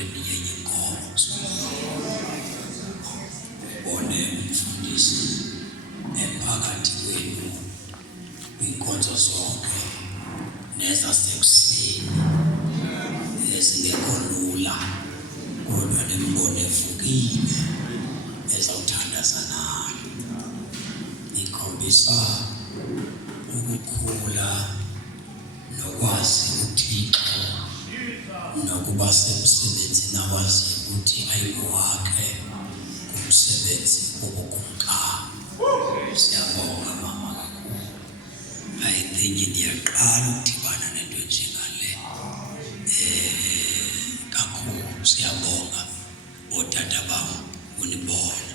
emculweni yenkonzo. Ubone umfundisi ephakathi kwenu kwinkonzo zonke nezasekuseni ezingekho lula, kodwa nembone evukile ezawuthandaza nayo. Ikhombisa ukukhula nokwazi uThixo nokuba semsebenzini awazi ukuthi ayingowakhe kumsebenzi wobukumkani. Siyabonga mama kakhulu. I think ndiyaqala ukudibana nento njengale kakhulu. Siyabonga otata bam unibona.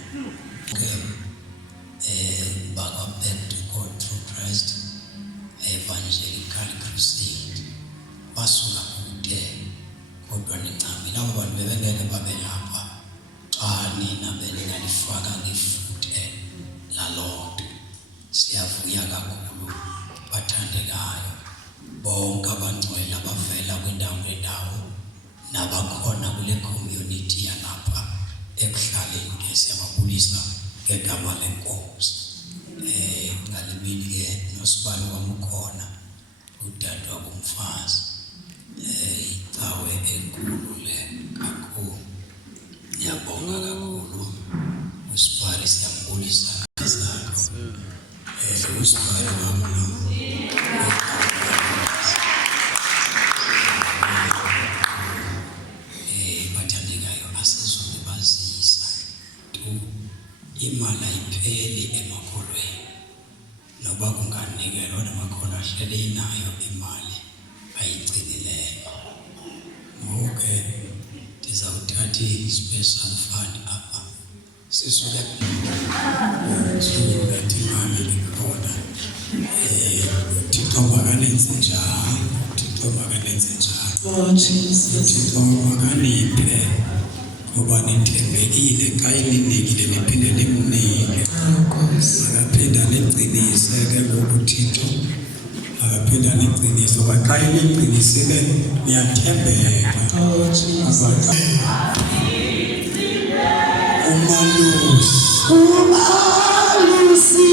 Baka back to God through Christ, evangelical crusade. Basuka kude kodwa nincami labo bantu bebengeke babe lapha xa nina beningalifaka ngefuthe lalonto. Siyavuya kakhulu bathandekayo bonke abangcwele abavela kwindawo ngendawo nabakhona kule community yalapha ekuhlaleni. Ke siyababulisa ngegama lenkosi. Ngalimini ke nosibani wami ukhona udadwa kumfazi icawe enkulu le kakhulu. Ngiyabonga kakhulu usibani, siyambulisa ngezakho usibani wami bathandekayo asezulibazisa tu imali ayipheli emakholweni. Noba kunganikelwa namakhono ahlele inayo imali ayigcinileyo. Ngoke ndizawuthatha i-special fund apha sisuke ngathi imali ikhona. Thixo makanenze njalo, Thixo makanenze njalo, Thixo makaniphe ngoba nithembekile. Xa ilinekile niphinde nimnike. Makaphinda nigcinise ke ngoku Thixo, makaphinda nigcinise ngoba xa inigcinisile niyathembeka. Umalusi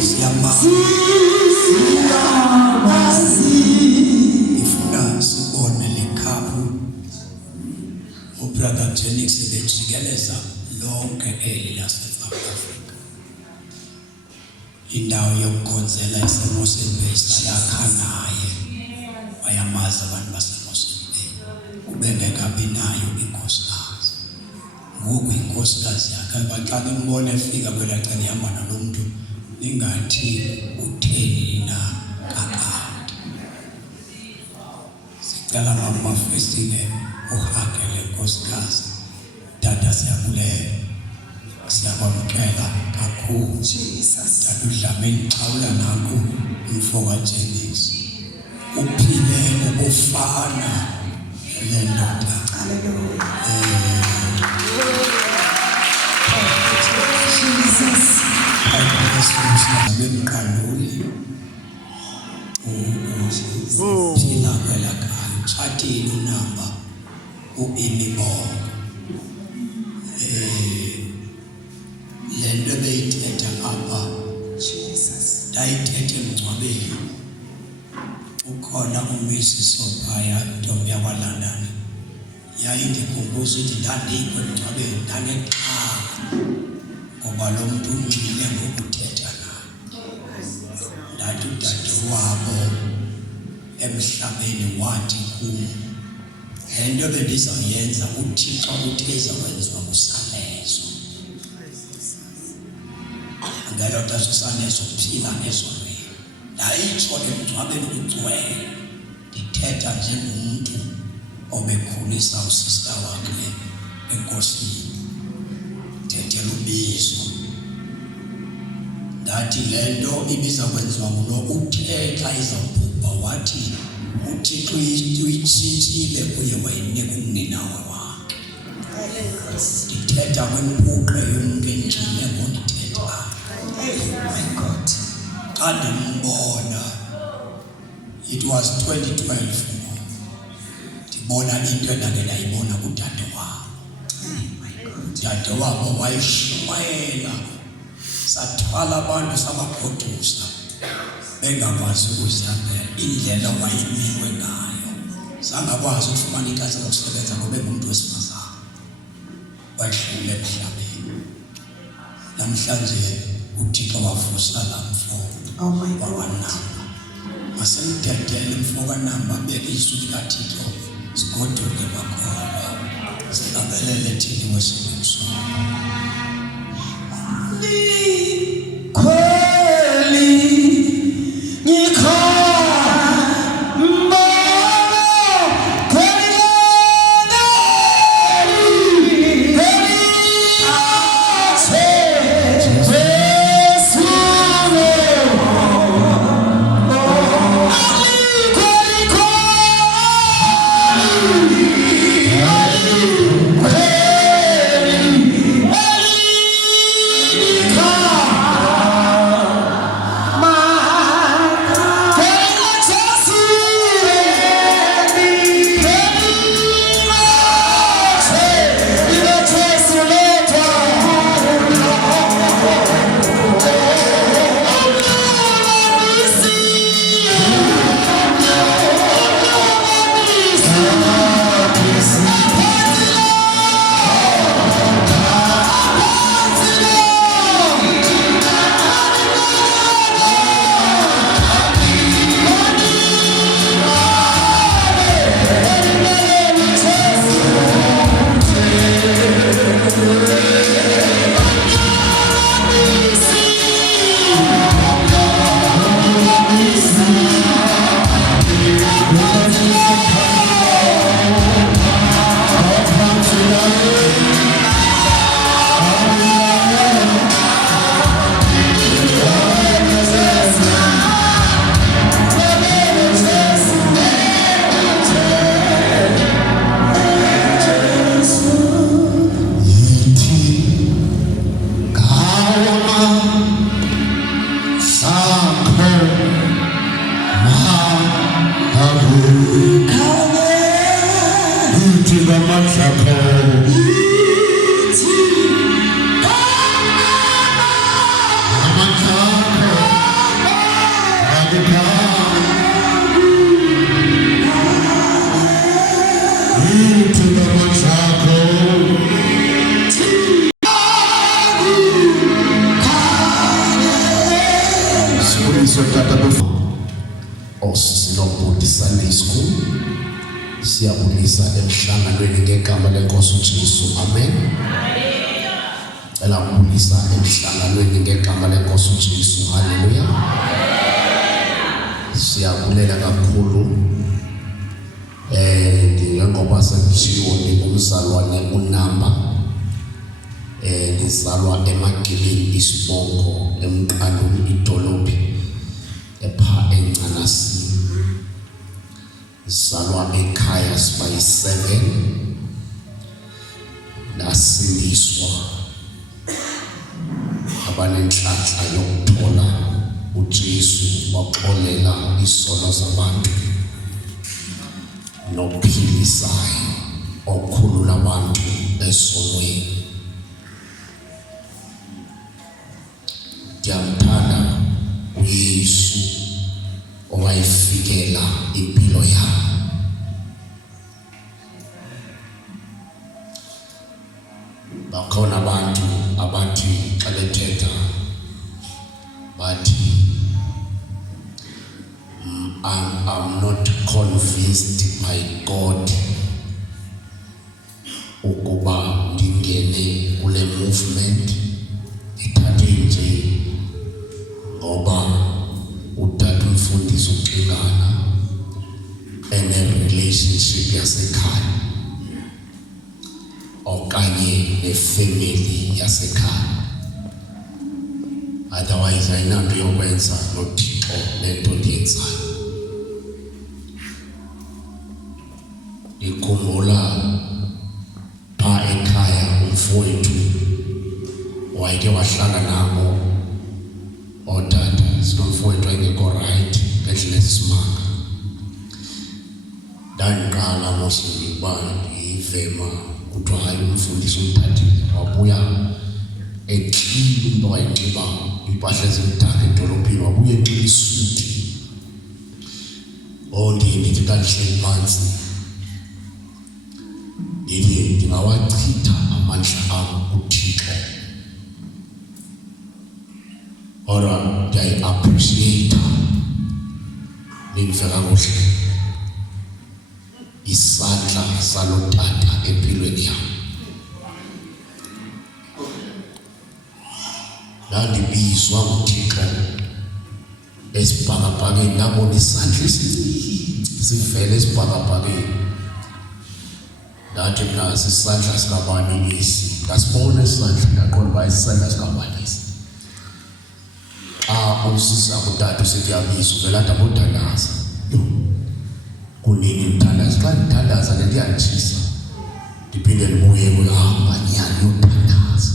siyamazi ifuna sibone lekhaphu ubrother Jenix bejikeleza lonke eli lase-South Africa. Indawo yokukhonzela eseMossel Bay sayakha naye. Bayamazi abantu baseMossel Bay. Ubengekabi nayo inkosikazi. Ngoku inkosikazi yakhe xa nimbona efika kwelacala ihamba nalo mntu ningathi utheni na kakade. Sicela mama Fesile uhake le nkosikazi. Tata siyabulela, siyakwamkela kakhulu. Tata uDlamini xawula nanku umfo kaJenix. Uphile ubufana le ndoda. Bemqanduli thina kwela khaya utshatile uNamba uInibongo. Le nto beyithetha apha ndayithetha emngcwabeni. Ukhona umisi sophaya intombi yakwaLondon yayindikhumbuza ukuthi ndandikho emngcwabeni ndanexhala ngoba lo mntu ungxile ngokuthetha naye. Ndathi udadewabo emhlabeni wathi kum le nto bendizawuyenza uThixo uthe izakwenziwa nguSanezo. Ngelo xesha uSanezo uphila ezonweni. Ndayitsho emngcwabeni ugcwele ndithetha njengomntu obekhulisa usista wakhe enkosini. Ndithethela ubizo. Ndathi le nto ibiza kwenziwa ngulo uthe xa izawubhubha wathi uThixo uyitshintshile kuye wayinika umninawe wakhe. Ndithetha kwimpuqe yomntu enjile ngondithetha. My God. Xa ndimbona, it was 2012. bona into endake ndayibona kudade wabo. Dade wabo wayishumayela, sathwala abantu sabagodusa bengakwazi ukuzihambela indlela wayinikwe ngayo. Sangakwazi ukufumana ikazi lokusebenza ngoba engumuntu wesifazane, wahlule emhlabeni. Namhlanje uThixo wavusa la mfo wakwaNamba. Masemdedele mfo kaNamba abeke izwi likaThixo sigoduke bakhona. Singabelele thina wesinenso. Siyabulisa emhlanganweni ngegama lenkosi uJesu. Amen. Elabulisa emhlanganweni ngegama lenkosi uJesu. Haleluya. Siyabulela kakhulu ngoba sekuthiwa ngumzalwane uNamba ngizalwa eMagilini Isibongo emqalweni idolobhi epha eNcanasi. Zalwa ekhaya sibayi-7 nasindiswa abanenhlanhla yokuthola uJesu waxolela isono zabantu nophilisayo okhulula abantu esonweni. Ndiyamthanda uYesu owayifikela impilo yami. Bakhona abantu abathi xa bethetha bathi I'm not convinced by God ukuba ndingene kule movement. Ithathe nje ngoba uthatha umfundisi uxilana ene-relationship yasekhaya okanye nefamily yasekhaya. Otherwise ayinanto yokwenza noThixo lento ndiyenzayo. Ikhumbula pha ekhaya umfowethu wayeke wahlala nabo otata sinomfowethu engekho right ngendlela esimanga. Ndandiqala mosini uba ndivema kuthiwa hayi umfundisi umthathile wabuya eklini into wayinxiba impahla ezimdaka edolophini, wabuya enxiba isuti. Ndithi xa ndihleli phantsi ndithi ndingawachitha amandla am kuThixo, kodwa ndiyayi-appreciate nindive kakuhle isandla salo tata empilweni yam. Ndandibizwa nguThixo esibhakabhakeni, ndabona isandla sivele esibhakabhakeni. Ndathi mna sisandla sikabani esi, ndasibona isandla ndaqonda uba isandla sikabani esi. Xa usisa kutata usithi yabizwa uvela ndabothandaza. Kunini mthandaza? Xa ndithandaza le ndiyatshisa, ndiphinde ndibuye kuhamba nyani yothandaza.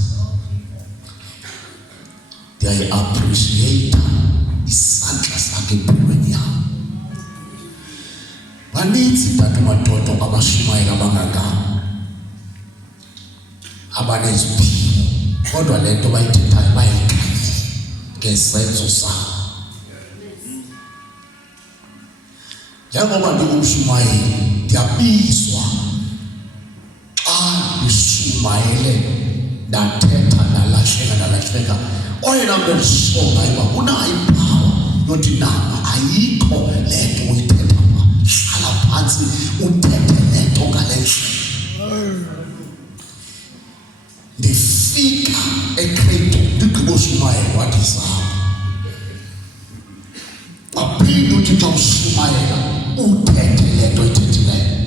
Ndiyayi-appreciate isandla sakhe empilweni yam. Baninzi tata madoda abashumayela abangangam, abaneziphiwo, kodwa le nto bayithethayo bayikanye ngesenzo sabo. Njengoba ndingumshumayeli ndiyabizwa xa ndishumayele ndathetha ndalahleka oyena mntu endisola uba unayo ipawa yothi Namba ayikho le nto uyithetha uba hlala phantsi uthethe le nto ngale ndlela. Ndifika eCredo ndigqiba ushumayela wathi zam waphinde uthi xa ushumayela uthethe le nto oyithethileyo.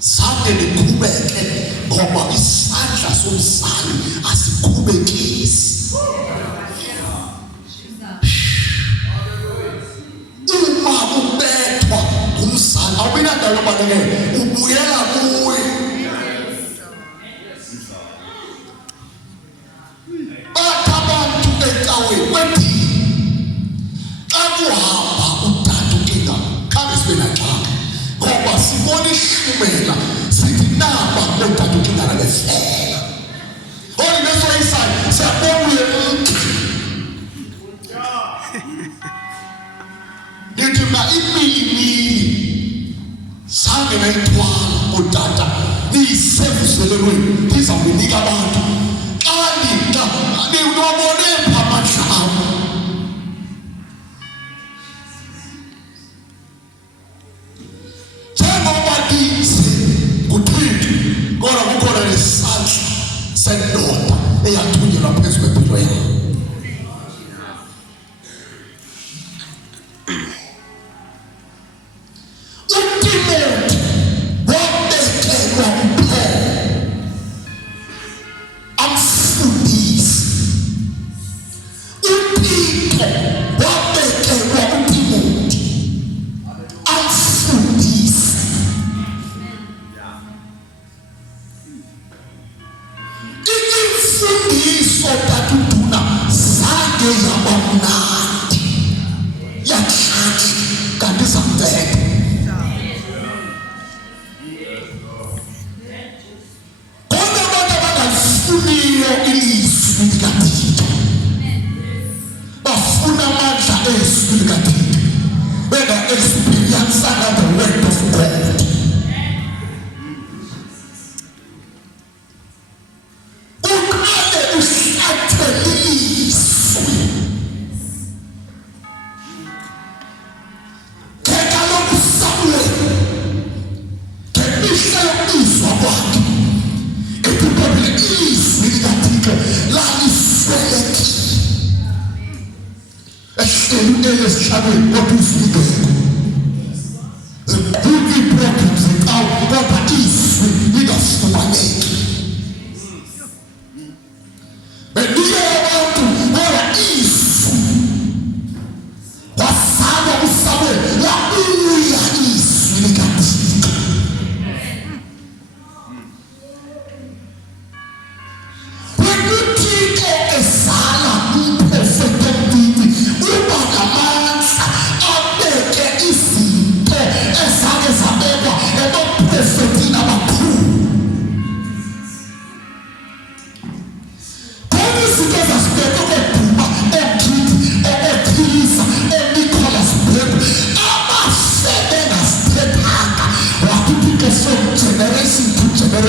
Zange ndikhubeke ngoba isandla somzali asikhubekisi. Uma ubethwa ngumzali awubinandaba yobalekela, ubuyela kuye. Bathi abantu ecaweni kwendini xa kuhamba utata ucinga khange sibe naxaka, ngoba sibona ihlumela sithi Namba otata ucinga nabefela. Oli besoyisayo siyabona uye umntu. Ndithi mna imilimili zange nayithwala utata niyisevuselelweni ndizawunika abantu xa niwabone amandla am. Njengoba ndize nguThixo, kodwa kukhona nesandla sendoda eyathunyelwa phezu kwempilo yam.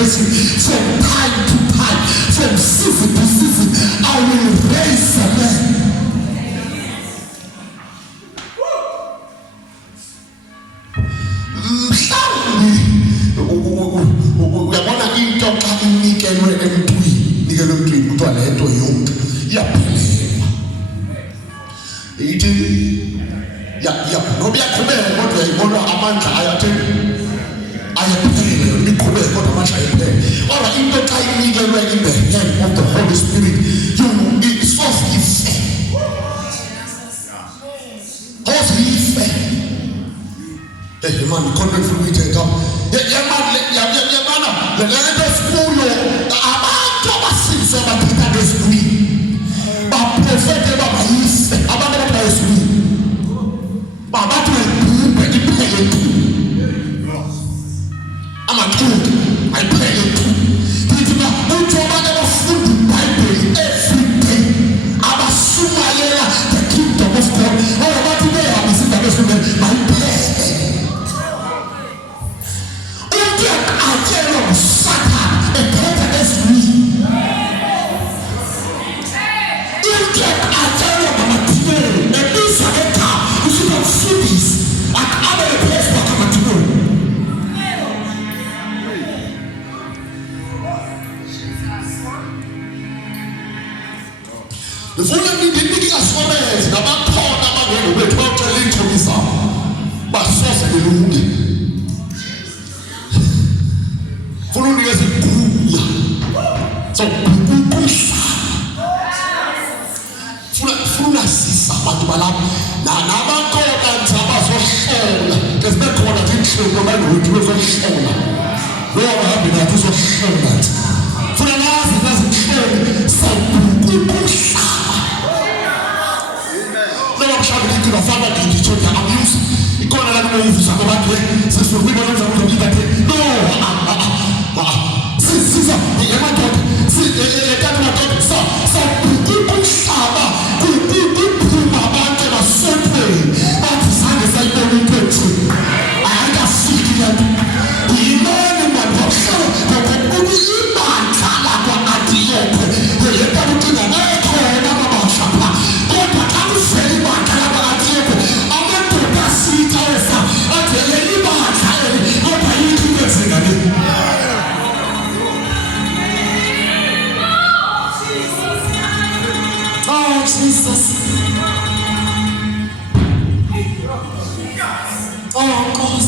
raise him from time to time, from season to season. I will raise a man. Uyabona into xa inikelwe emntwini kuthiwa le nto yonke iyaphelelwa. Ithi noba iyaqhubeka kodwa uyayibona amandla ayaphelele, iqhubeke kodwa amandla ayaphelele. Kodwa into xa inikelwe in the hand of the Holy Spirit, isource ife. Cause ife. Man, content for me to come. Yamana, the land of school, abantu abasizwe bathatha lesibili. Baprofete babayise, abantu abayisibili. Babathu ebhubhe iphele tu. Amathunga ayiphele tu. Ndithi na uthi abantu abafunda iBhayibheli every day, abasumayela the kingdom of God. Abantu behambisa indaba ezinto bayiphele. Ufuna nginika assurance nabakhona abangene bethu bacela iinthobi zabo basoze belunge. Ufuna unikeza igunya so funa sisa abantu balapha nabakhona nje abazohlola ngezibekhona inhlelo bayingokuthi bezohlola loba hambi nathi uzohlola nje funa nazi ihlelo sabukuhlala. The father did the church abuse. He called another one who's about to say, so we don't know that. No, sister, the Emma daughter, so people Saba, people about them are so pain. That is how they say, don't be true. I got sick yet. We learn in my book, but when we eat my Kalaka at the end, we let them do the echo and about Shapa. But I can't say my Kalaka. Jesus. Oh, God.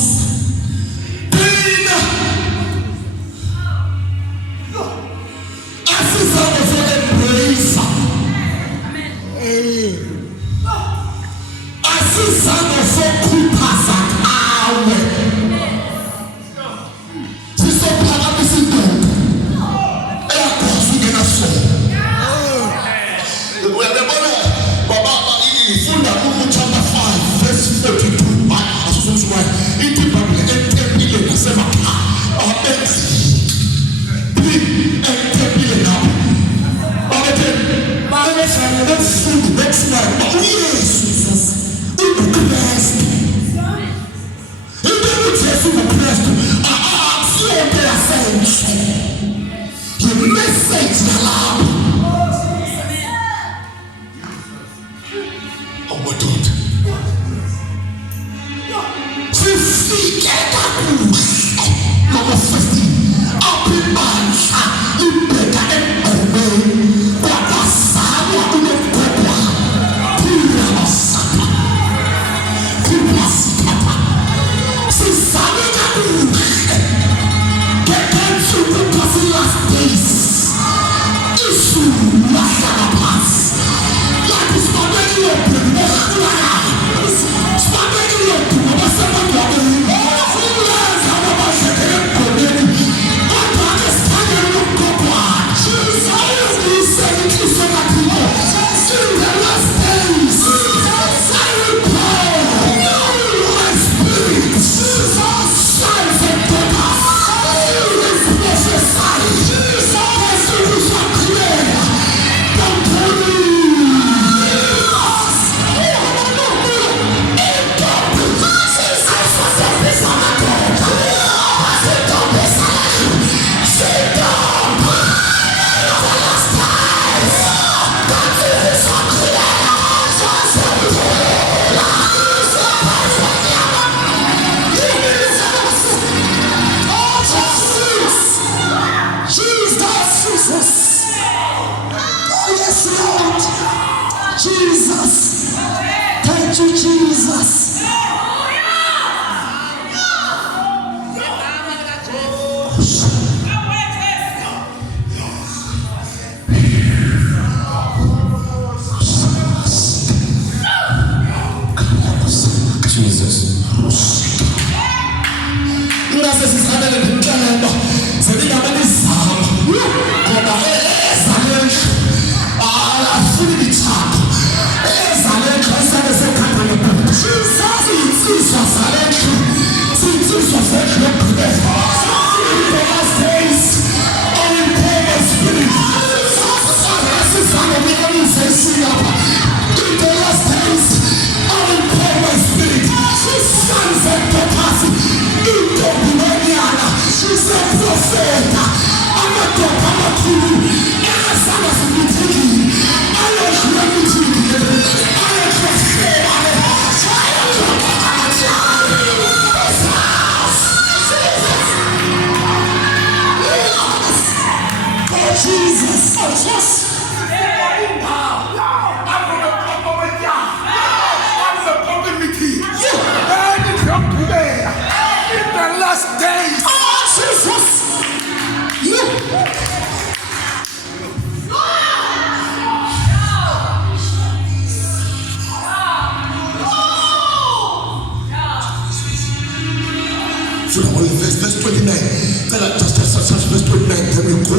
Verse 29. Tell us just verse 29. Then we go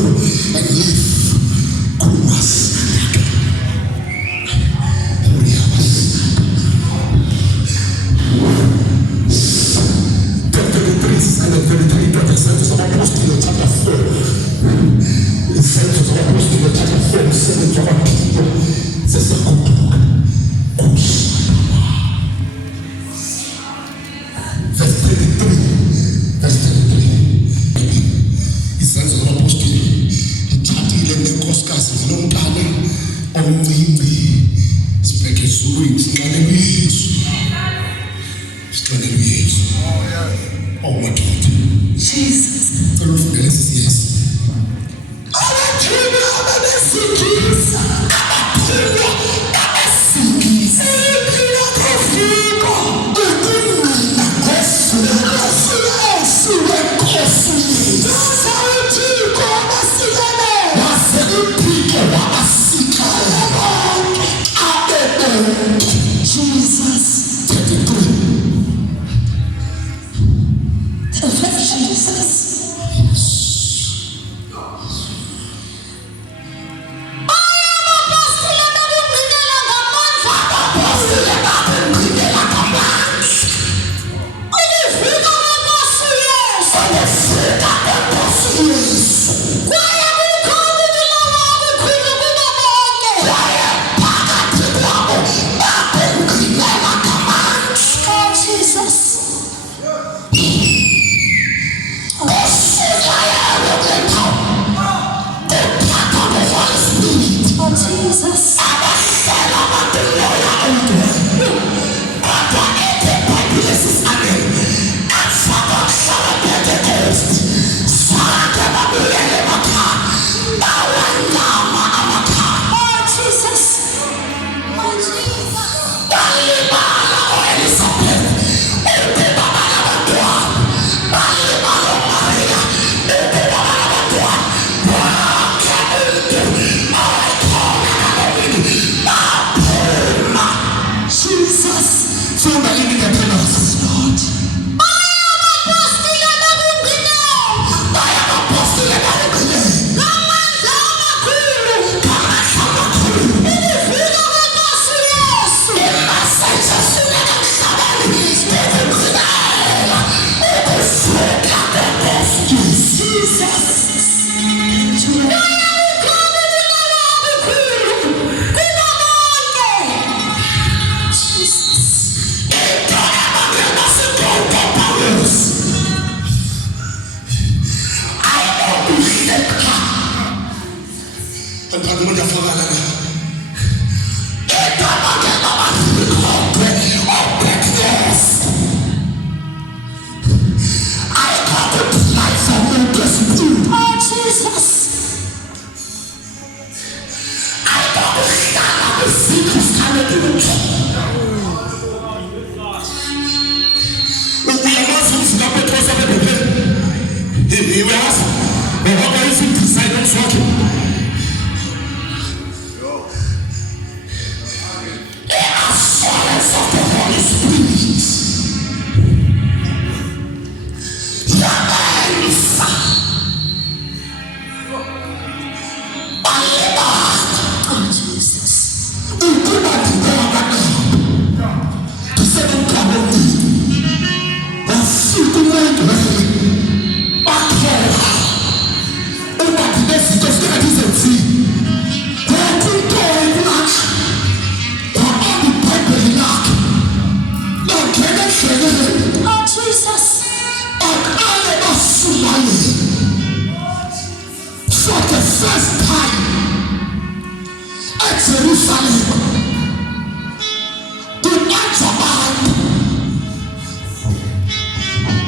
and live. We ask whoever isn't decided to work. Assurance of the Holy Spirit. For the first time at Jerusalem, the Antaman,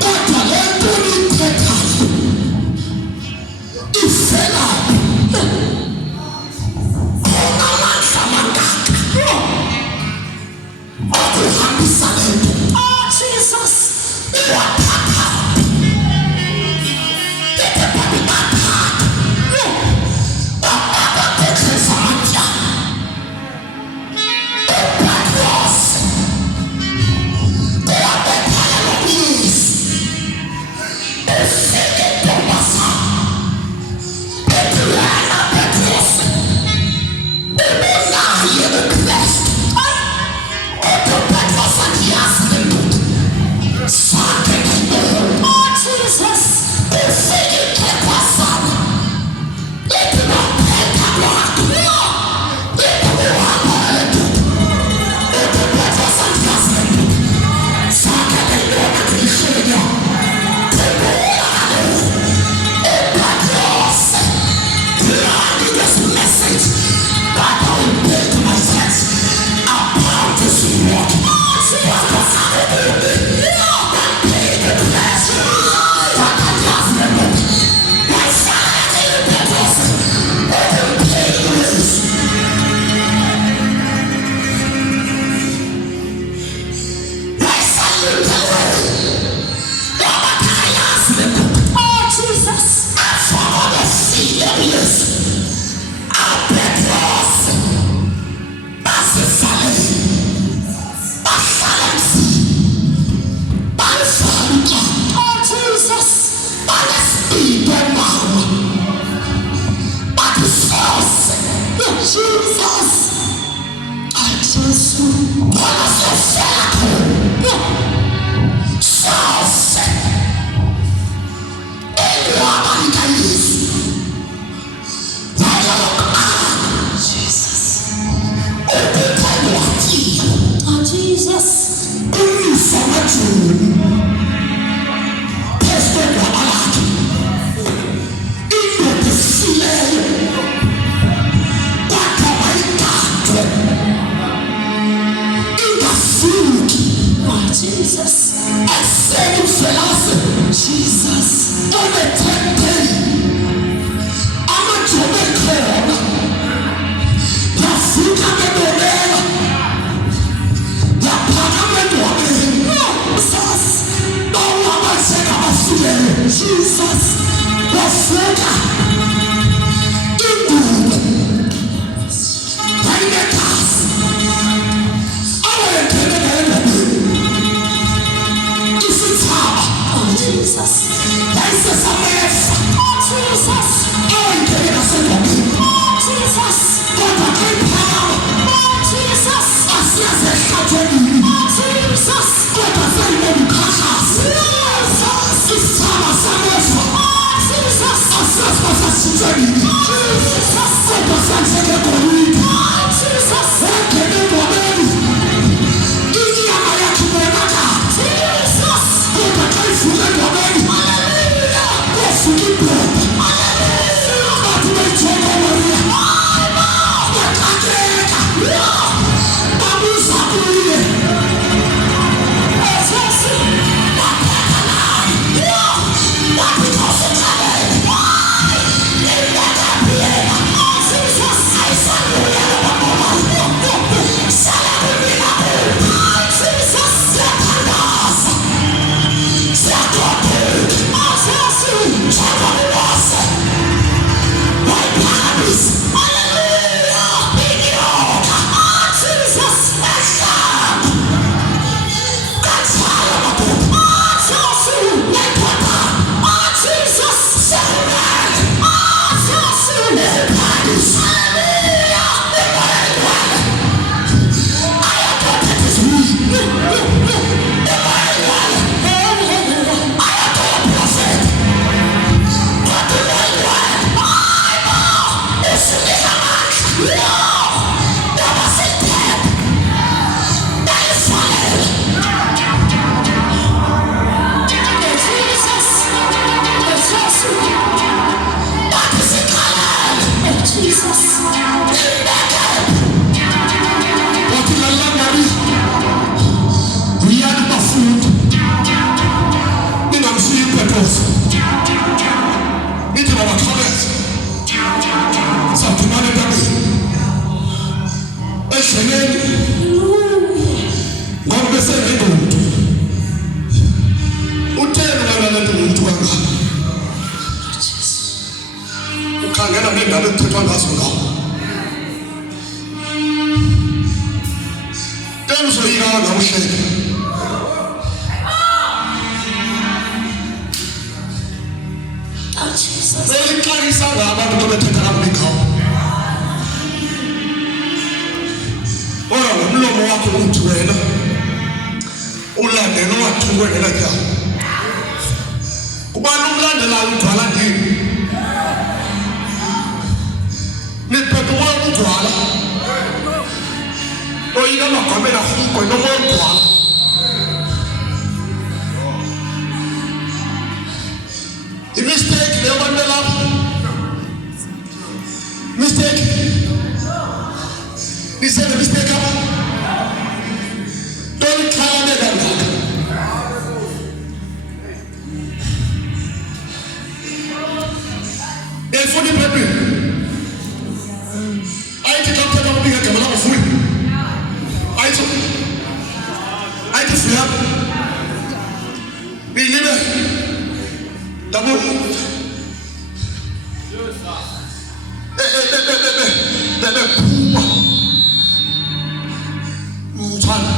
but the Lendoni Tekas, it fell out. Konaman Samanga, Oku Happy Salem. Oh, Jesus. What happened? Get the body back. mabakhawuleze sadumane entabeni endleleni ngoba besengengqondo utheni kanalento umuntu kangaka ukhangela nendaba ekuthethwa ngazo ngawo tena uzoyika ngawuhleka seliqalisa ngabantu abethetha kakubi ngawo ora ngomlomo wakho uthi wena ulandela wathuwe ngelatyala kubani umlandelayo udwala ndini niphethe umoya udwala oyika amagwamela rhuko nomoya udwala imistake leyo bantu lapho mistake nisele mistake apha ntoni xhalane kangaka efuna iphephile ayithi xa kuthetha kubika gama labafuyi ayithi fuyapha biyilibe Dabu. Puma. Mthana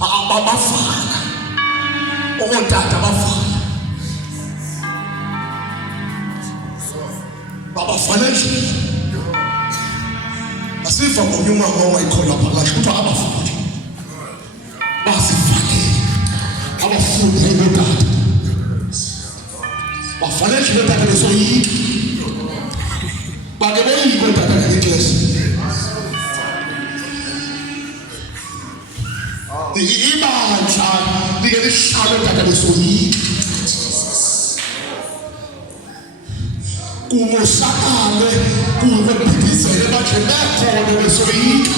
abafana. Otata abafana. Babafana nje. Asifa ngonyuma ngoba ikhona lapha la kuthiwa abafana. Basifane. Abafundi ngotata. Bafanele nje utata besoyika bake boyika utata ngeklasi ibandla like lihlale utata besoyika kumoshakale kubebhidizele baje bekhona besoyika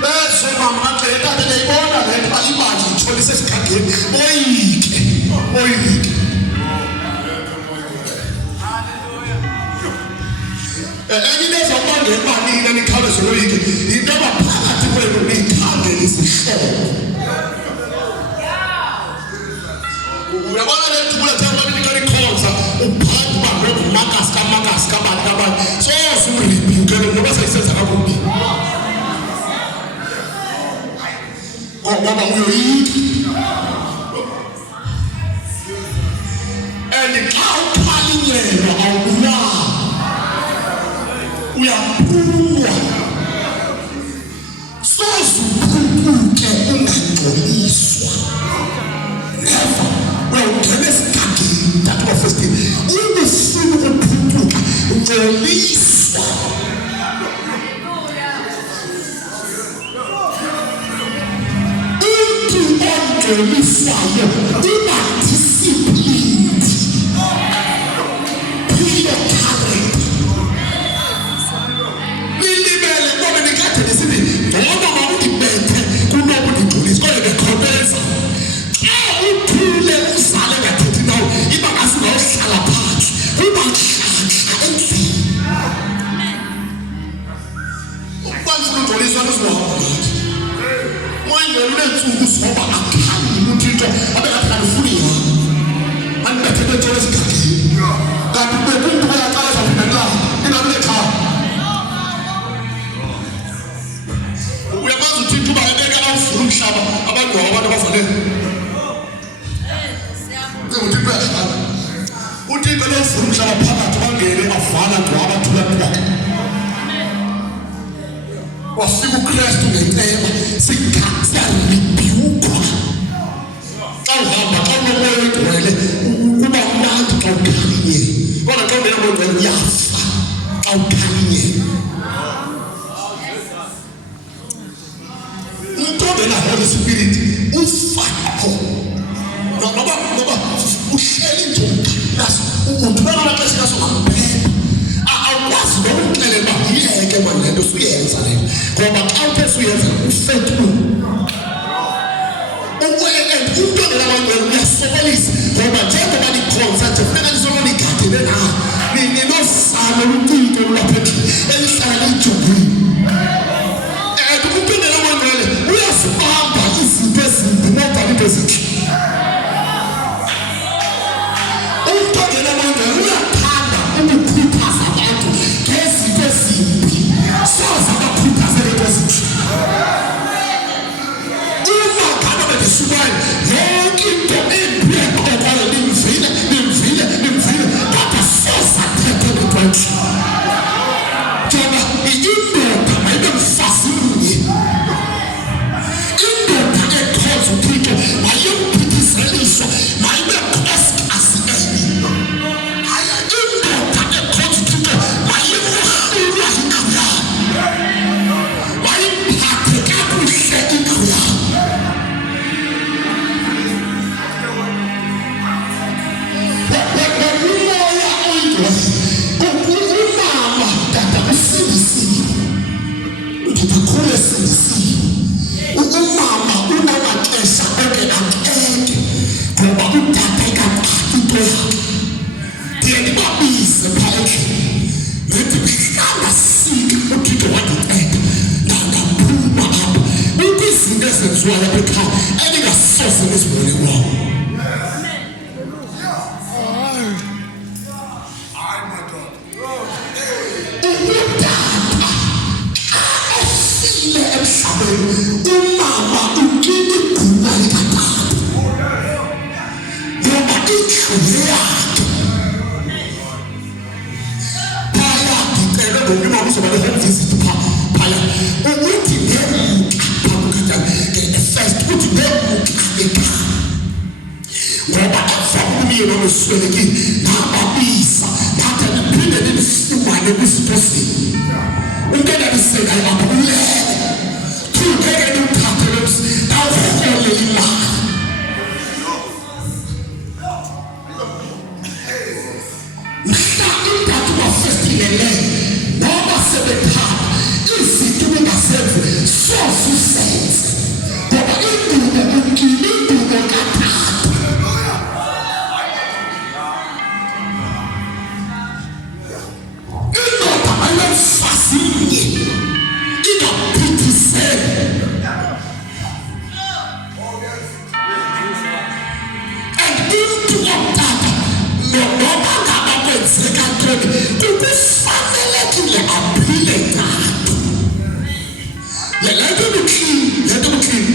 bese mama ke tata ngiyibona lento ibandla itholise esigageni boyike Emineza kwande emanile nikhawuleze loyike into abaphakathi kwenu nikhangele isihlobo uyabona le thula thamba nikhonza uphansi bambe umakasi kabantu abantu so suribuke ngoba sayisenza kakubi ngoba uyoyika Khalinyelwa awula uyaphulwa sozuphuluke ungangcoliswa never uyawungena esigageni that was first thing ubufuna ukuphuluka ungcoliswa umuntu ongcoliswayo disciplined wafika uKristu ngeceba siyaribhukwa xa uhamba xa unomoya oyingcwele kuba mnandi xa ukhalinye kodwa xa unomoya oyingcwele uyafa xa ukhalinye umntu ongena Holy Spirit ufakho noba uhleli nje uthwala amaxesha kasungamphetha awukwazi nokumxelela uba yiyeke mani lento suyenza lento ngoba xa uthe suyenza ufethu umntu ongena Holy Spirit uyasokolisa ngoba njengoba likhonza nje funeka lisoloko ligadene nayo ninosana uciko lwaphethu elihlala lijongile. Umuntu ongena oyingcwele uyazibamba izinto ezimbi kodwa into ezinhle. Umuntu ongena oyingcwele uyathanda ukukhuthaza abantu ngezinto ezimbi soze abakhuthaze into ezinhle. Uma ngabe bedisukayo yonke into embi ekhokhwayo nimvile kodwa soze athethe into enhle. Jonga indoda mayibe mfazi munye. Indoda ekhonza uThixo mayiphithizeliswa mayibe nkosikazi enye. Haya indoda ekhonza uThixo mayihlulwa indawo yayo. Mayiphathe kakuhle indawo yayo. Umoya oyingcwele umama tata usindisiwe. Ngikhule sindisiwe. Umama unamaxesha angekake ngoba utata ekaqala into yakhe. Ndiye ndibabize phandle ndithi mhlawumbe sika uThixo wandinceda ndaphuma apha. Kukho izinto ezenziwayo apha ekhaya endingasoze ndizibone kwabo. Umama ukini iguma likatata ngoba inhliziyo yakhe phaya ngicela ngomnyama kuzoba le-home visit phaya ukuthi ngemuka phakukatani first ukuthi ngemuka ekhaya ngoba emva kokumyeni oloswelekile nababisa thatha niphinde nilifumane kwizinto zenu. Ungenalisekayo apha ulele ngeke niwuthathe nawurhole imali. Mhla umthathu bafestilele noma sebethanda izinto ungazenzi soze uzenze ngoba indubo ukile indubo kathathu. Indoda mayimfazi munye ingaphithizeli. Noma ngaba kwenzeka ntoni kufanelekile aphile ngalo. Le nto buklini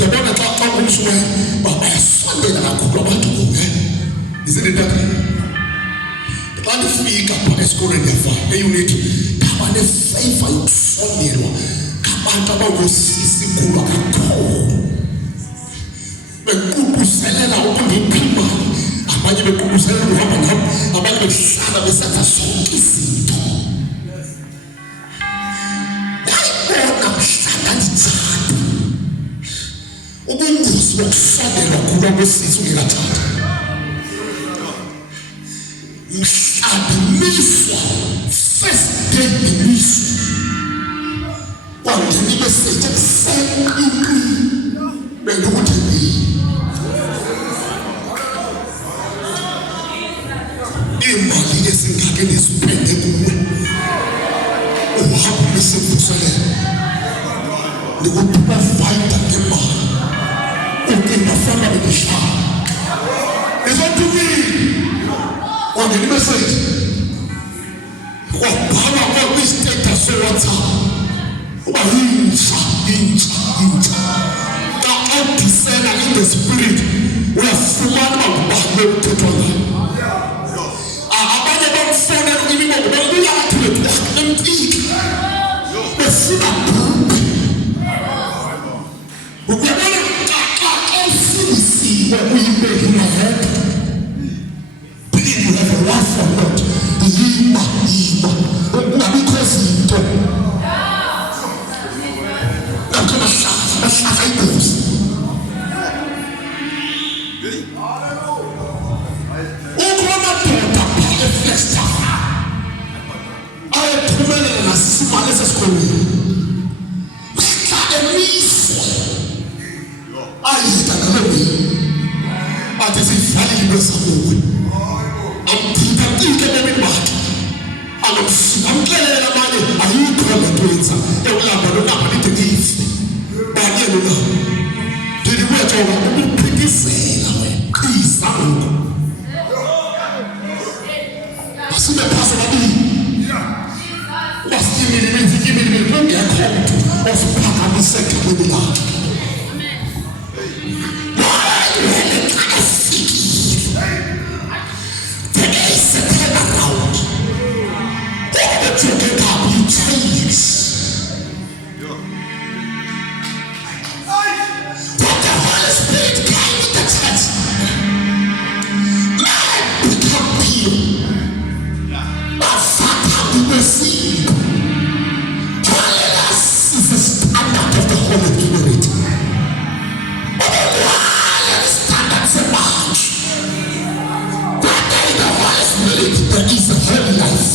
yabona xa kumshuwe bayasondela kakhulu abantu kuwe. Isn't it that? Xa ndifika phaa esikolweni ndiyava eyunithi ndaba nefeyiva yokusondelwa ngabantu abangosisi kulwa kakhulu. Beququzelela ukungipha imali, abanye beququzelela ukuhamba nabo, abanye behlala besenza zonke izinto. Ngayibona mhlanga ndithanda ubungozi bokusondelwa kulwa kwesizwe ungekathatha. Mhlawumbe miswa first day ngemiswa kwangena imeseji ekuseni benokuthi imali esingake ndizipende kuwe uhamba nesimvuselelo ndikuprovide ngemali ukindafana bekuhlala izotubili kwangena imeseji kwabhala kwakwi-status se-WhatsApp uba intsha ka-odisela in the spirit uyafumana uba ngubani ukuthethwa ngayo. Abanye bamfonela imibongo bekuyathi bethu emcike befuna bhubhe. Ukubona xa esindisiwe uyibekile yedwa. Believe you have a love for God. Yima ungabikho zinto nakho bahlala ingozi. Ukubona doda efesta ayephumelela nasimali esesikolweni mhla emiswa ayida ngalobini sibe phasi babili kwasikimili kungekho mntu osiphakamise egqibeni lakhe. There is a turnaround. What you get up, you change. What the Holy Spirit came in the church, man become pure. But Father, we will see. Holiness is the standard of the Holy Spirit. The standards are march. But in the Holy Spirit, there is a holy life.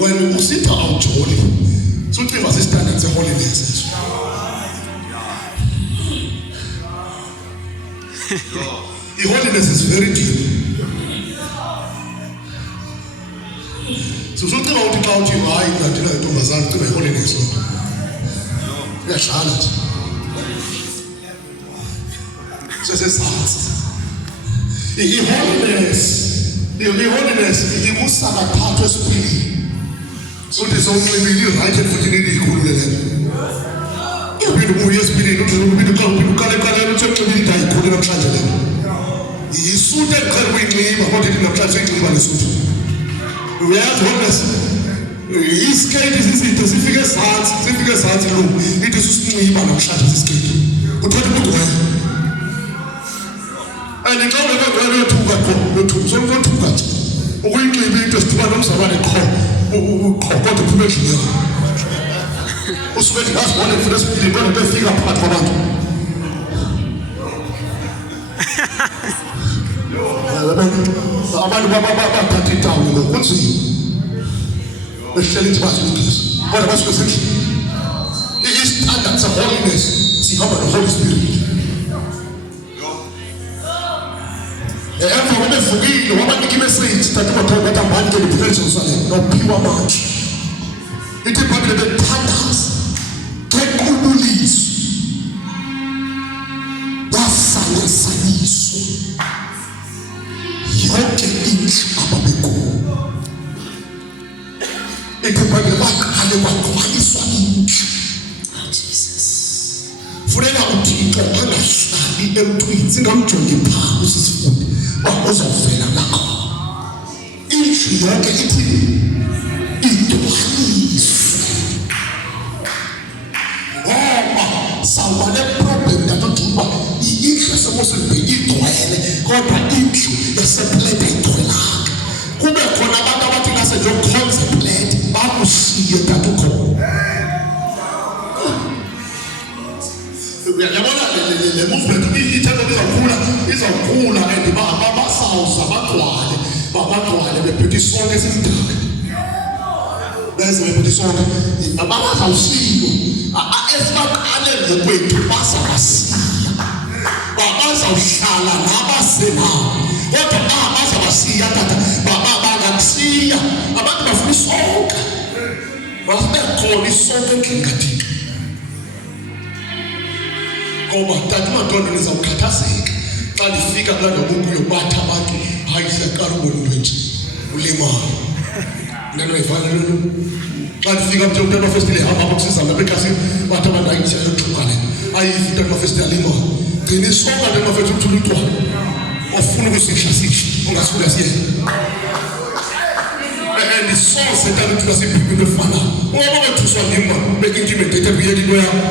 When we sit out holy, something was standards of holiness. The holiness is very deep. So something about the cloud you are in the Bazan to the holiness. We are Charlotte. So it says, the holiness, the Musaka Patos Pili. So it is only really right and for the needy. You will be the spirit, you will be the color, you will be he suited me, but didn't translate by the suit. We have holiness. His skate is significant science room. It is me, but I'm shut his skate. What do you do? And the government took that. We will be just one of somebody called the promotion. Who spent us one of the first people to figure out for that. Abantu baba bathatha itawu ngokunzima beshleli bathi what was the standards of holiness sihamba no-Holy Spirit. Emva kwebevukile wabanika imessage thatha umathoba bathi ambani ke liphele eJerusalem nophiwa amandla. Ithi iBhayibhile bethandaza ngequbuliso basanyasanyiswa yonke indlu ababekuyo. Ithi iBhayibhile baqale bagcwaliswa indlu. Funeka uThixo angahlali emntwini singamjongi phaa usisifundi uzawuvela lakho. Indlu yonke ithi idwaliswe. Sawuba ne-problem yatokuba indlu yaseMoselbe igcwele kodwa indlu yasePlete ayigcwelanga. Kube khona abantu abathi nasenjocontemplate bakushiye tatukhona. Yabona le movement ithetha izawukhula and basawuza bagcwale bephethe isonke esidaka. Bese bephethe isonke abazawushiyo esibaqale ngokwethu bazawasiya. Bazawuhlala nabasenayo kodwa bazawasiya tata bangakusiya. Abantu bafuna isonke basekhona isonke endlini kaThixo. Ngoba tata uMadondo nizawukhathazeka xa ndifika kulaa ndawo kuyo bathi abantu hayi siyaqala ubona into nje ulimayo. Nalo evangelical xa ndifika mntu umntana wafestile hamba apha kusiza lapha ekhasini bathi abantu hayi siyayoxhuka le ayiva umntana wafestile alimayo. Gcina isonka nto mafethu uthula utwana ofuna ukusihla ungasifuna siyena. And isonse tata uthula sibhibhi into efanayo. Ngoba bethuswa ndim bekintimidate kuyela into yakho.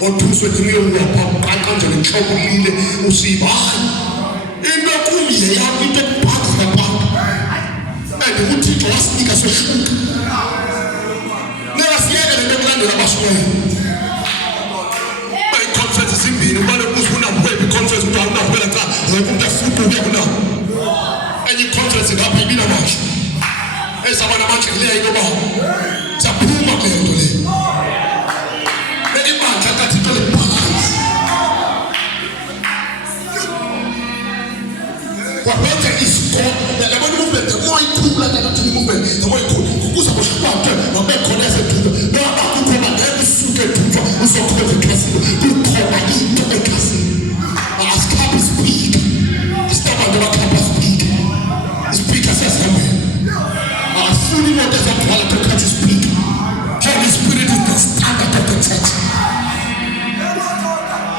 Othuswe ngiyowapha qaqanje nenhlobulile usibani into kumile yakho into ekuphatha ngapha and uThixo wasinika sehluka neka siyeke lento kulandela abashwayo conference zimbini ubale uzifuna web conference uthi awunaphela cha yonke umuntu afuthi ukuyakuna enye conference ngapha ibina manje esabana manje leyo into ba saphuma kule nto leyo. Wapete is God. The movement, the more cool like that movement, the more cool. Who's supposed to come there? No man connects to the no one who come and suited to who's so called the casino. Who come and eat the casino. As cap speak. It's not about cap speak. Speak as somewhere. As fully what does that want to catch speak. Holy Spirit is the standard of the church.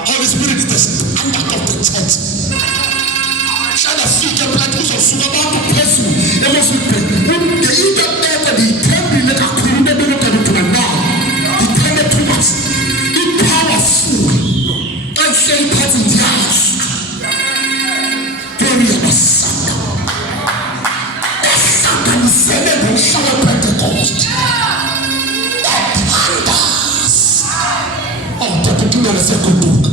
Holy Spirit is the standard of the church. Fika platus of Sugabato Pesu, they must be the internet and the temple like a crowd to the now. The temple too much, the powerful, and say party jazz. Very Masaka. Masaka is celebrating Shabbat Pentecost. That pandas. Oh, that's a good second book.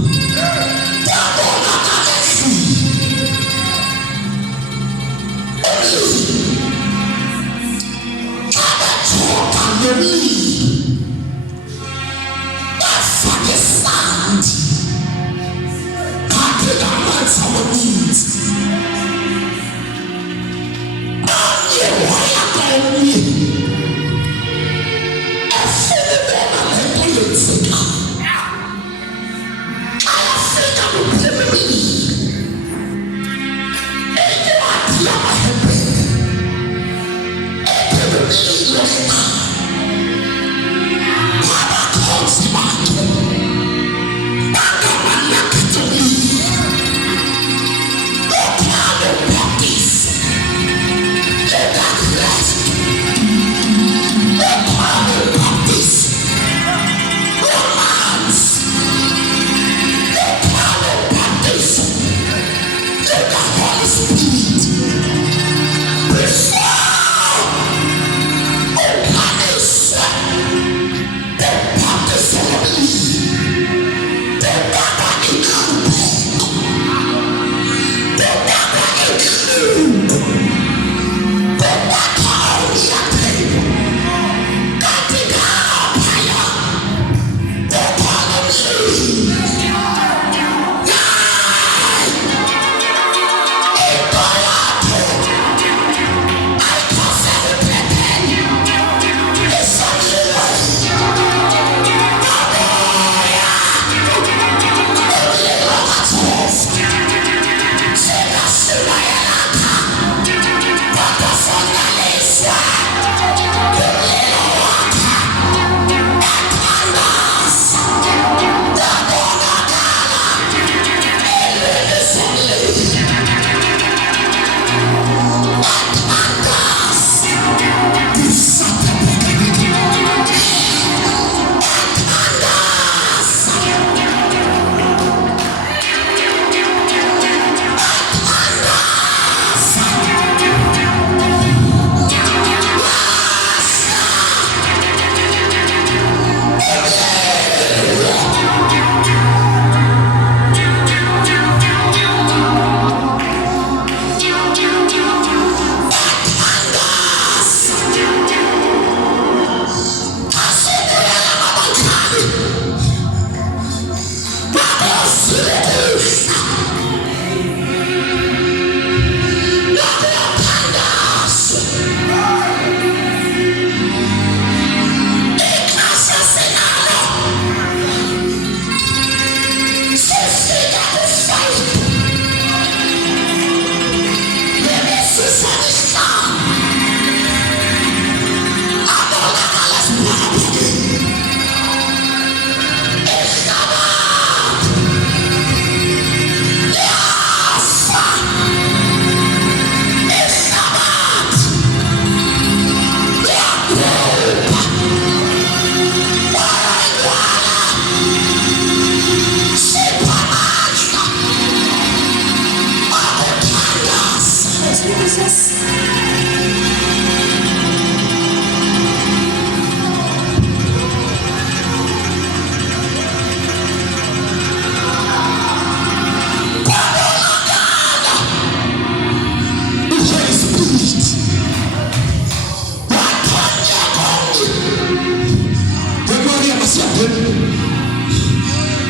siyangena.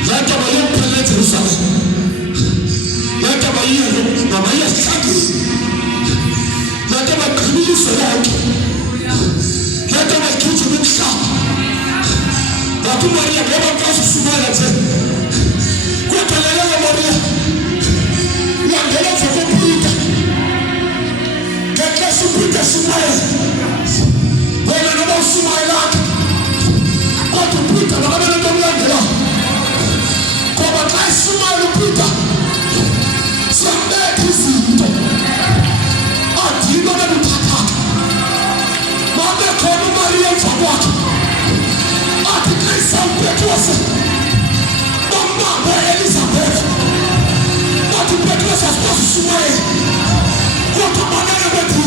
Lento bayemphelele eJerusalem. Lento bayiyo nabayiyo esihlangeni. Lento bagqilisa lonke. Lento bayikhutha umhlaba. Bathi Maria ngoba kasisumela nje. Kodwa leyo Maria yangena zokuphika. Ngeke siphinde simaye. Wena noma usumayela. Kodwa uphika bakabele ntomlandela. Ngoba xa isimayela uphika siyabeka izinto. Adinga bekuthatha. Mabe khona uMaria emva kwakhe. Athi xa isampethose. Bambambe Elizabeth. Bathi uPetrus asipasisumayela. Kodwa manene bethi